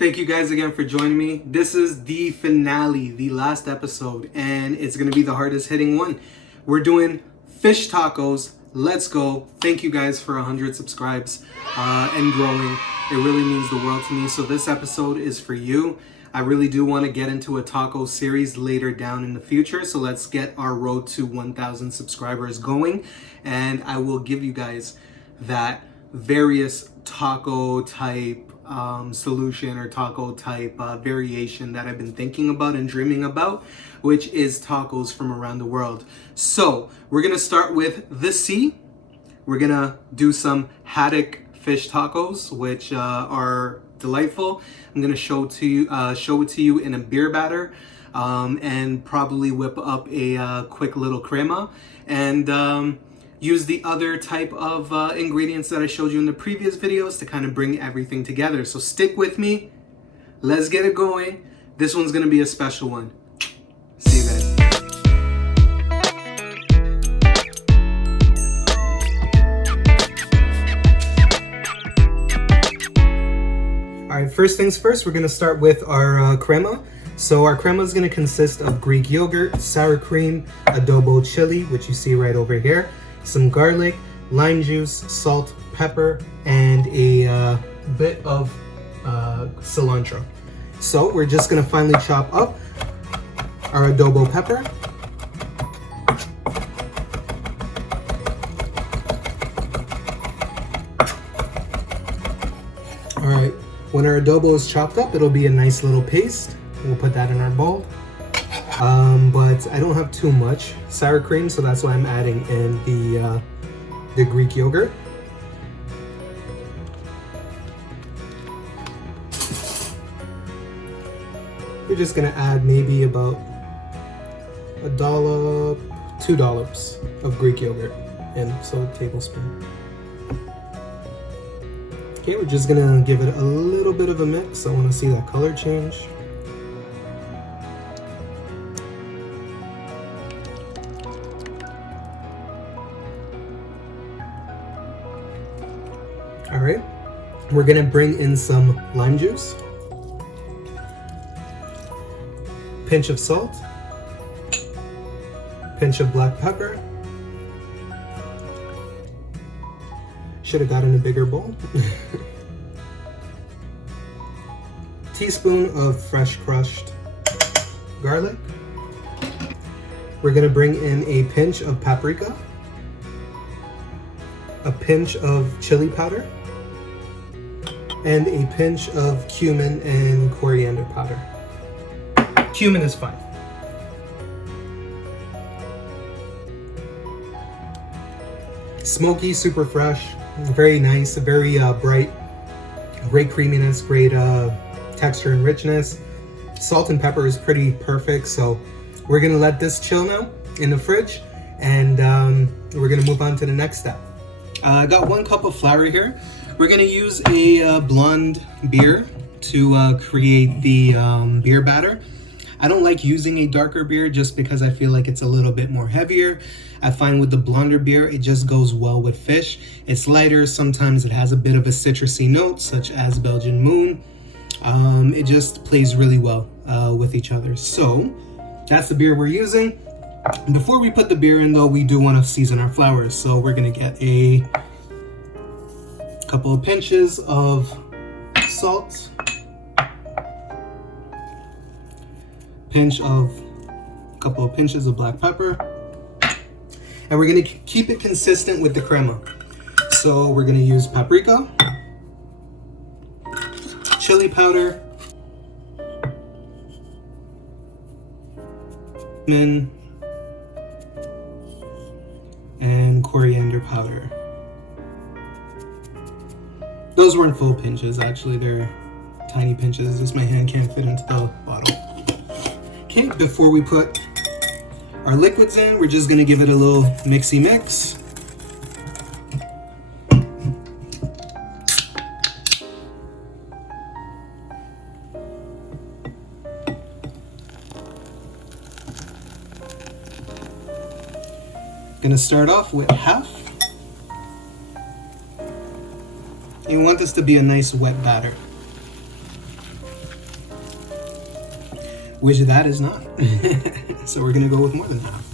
Thank you guys again for joining me. This is the finale, the last episode, and it's going to be the hardest hitting one. We're doing fish tacos. Let's go. Thank you guys for 100 subscribes and growing. It really means the world to me. So this episode is for you. I really do want to get into a taco series later down in the future. So let's get our road to 1,000 subscribers going. And I will give you guys that various taco type solution or taco type variation that I've been thinking about and dreaming about, which is tacos from around the world. So we're gonna start with the sea. We're gonna do some haddock fish tacos, which are delightful. I'm gonna show it to you in a beer batter, and probably whip up a quick little crema and use the other type of ingredients that I showed you in the previous videos to kind of bring everything together. So stick with me. Let's get it going. This one's gonna be a special one. See you guys. All right, first things first, we're gonna start with our crema. So our crema is gonna consist of Greek yogurt, sour cream, adobo chili, which you see right over here, some garlic, lime juice, salt, pepper, and a bit of cilantro. So we're just gonna finely chop up our adobo pepper. All right, when our adobo is chopped up, it'll be a nice little paste. We'll put that in our bowl. But I don't have too much sour cream, so that's why I'm adding in the Greek yogurt. We're just gonna add maybe about a dollop, 2 dollops of Greek yogurt in, so a tablespoon. Okay, we're just gonna give it a little bit of a mix. I wanna see that color change. All right, we're gonna bring in some lime juice, pinch of salt, pinch of black pepper. Should have gotten a bigger bowl. Teaspoon of fresh crushed garlic. We're gonna bring in a pinch of paprika, a pinch of chili powder, and a pinch of cumin and coriander powder. Cumin is fine. Smoky, super fresh, very nice, very bright, great creaminess, great texture and richness. Salt and pepper is pretty perfect, so we're gonna let this chill now in the fridge, and we're gonna move on to the next step. I got 1 cup of flour here. We're gonna use a blonde beer to create the beer batter. I don't like using a darker beer just because I feel like it's a little bit more heavier. I find with the blonder beer, it just goes well with fish. It's lighter, sometimes it has a bit of a citrusy note, such as Belgian Moon. It just plays really well with each other. So that's the beer we're using. Before we put the beer in though, we do want to season our flours. So we're gonna get a couple of pinches of salt, couple of pinches of black pepper, and we're gonna keep it consistent with the crema. So we're gonna use paprika, chili powder, cumin, and coriander powder. Those weren't full pinches, actually, they're tiny pinches. Just my hand can't fit into the bottle. Okay, before we put our liquids in, we're just gonna give it a little mixy mix. Gonna start off with half. You want this to be a nice wet batter. which that is not. So we're gonna go with more than half.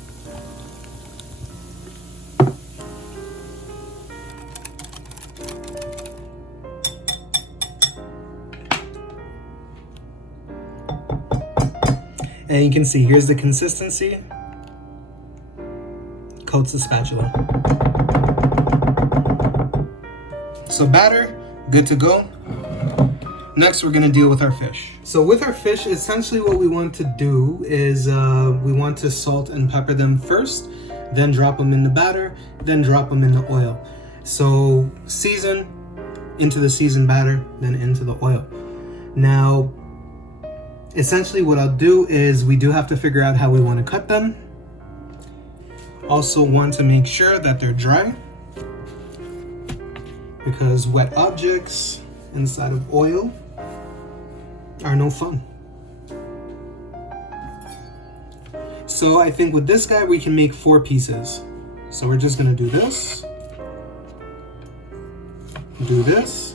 And you can see, here's the consistency. Coats the spatula. So batter, good to go. Next, we're gonna deal with our fish. So with our fish, essentially what we want to do is we want to salt and pepper them first, then drop them in the batter, then drop them in the oil. So season, into the seasoned batter, then into the oil. Now, essentially what I'll do is we do have to figure out how we want to cut them. Also want to make sure that they're dry, because wet objects inside of oil are no fun. So I think with this guy we can make 4 pieces. So we're just gonna do this, do this,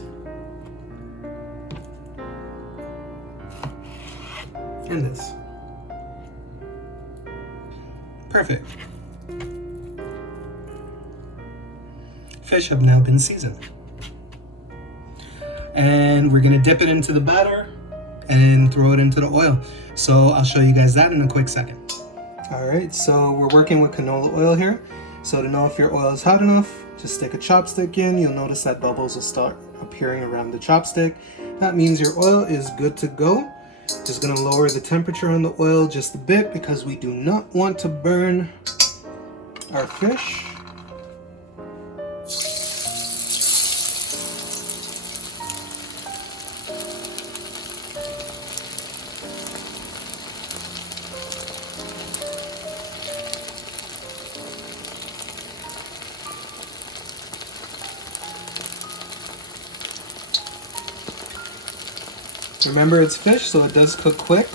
and this. Perfect. Fish have now been seasoned. And we're gonna dip it into the batter and throw it into the oil. So I'll show you guys that in a quick second. All right, so we're working with canola oil here. So to know if your oil is hot enough, just stick a chopstick in. You'll notice that bubbles will start appearing around the chopstick. That means your oil is good to go. Just gonna lower the temperature on the oil just a bit because we do not want to burn our fish. Remember, it's fish, so it does cook quick.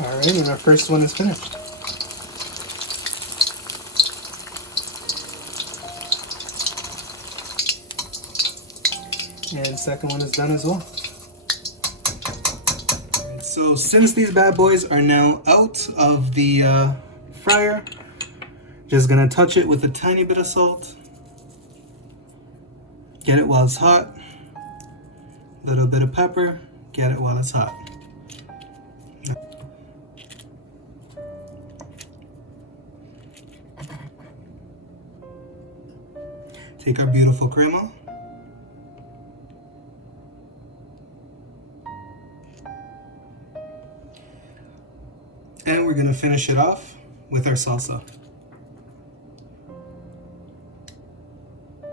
All right, and our first one is finished. And second one is done as well. So since these bad boys are now out of the fryer, just gonna touch it with a tiny bit of salt. Get it while it's hot. Little bit of pepper, get it while it's hot. Take our beautiful crema. And we're gonna finish it off with our salsa.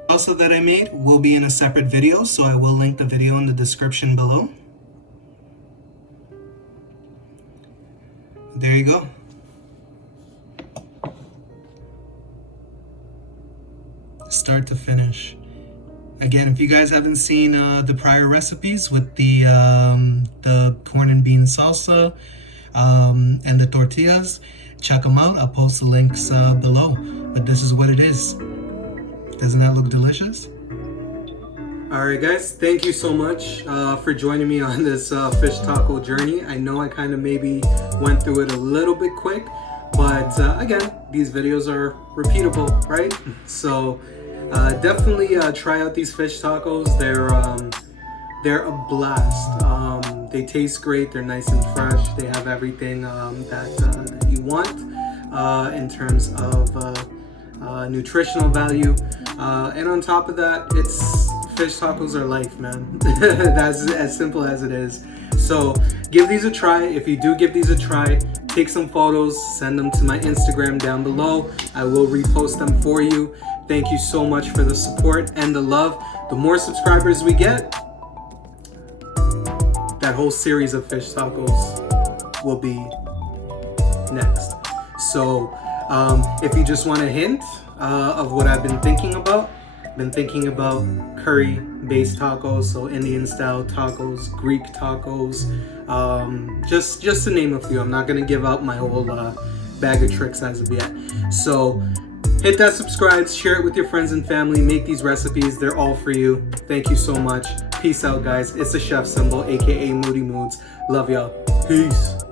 Salsa that I made will be in a separate video, so I will link the video in the description below. There you go. Start to finish. Again, if you guys haven't seen the prior recipes with the corn and bean salsa and the tortillas, check them out. I'll post the links below. But this is what it is. Doesn't that look delicious? All right, guys, thank you so much for joining me on this fish taco journey. I know I kind of maybe went through it a little bit quick, but again, these videos are repeatable, right? So definitely try out these fish tacos. They're a blast. They taste great. They're nice and fresh. They have everything that you want in terms of nutritional value. And on top of that, fish tacos are life, man. That's as simple as it is. So give these a try. If you do give these a try, take some photos, send them to my Instagram down below. I will repost them for you. Thank you so much for the support and the love. The more subscribers we get, that whole series of fish tacos will be next. So if you just want a hint of what I've been thinking about, curry-based tacos, so Indian style tacos, Greek tacos, just to name a few. I'm not gonna give out my whole bag of tricks as of yet. So hit that subscribe, share it with your friends and family, make these recipes, they're all for you. Thank you so much. Peace out, guys. It's the Chef Symbol, aka Moody Moods. Love y'all. Peace.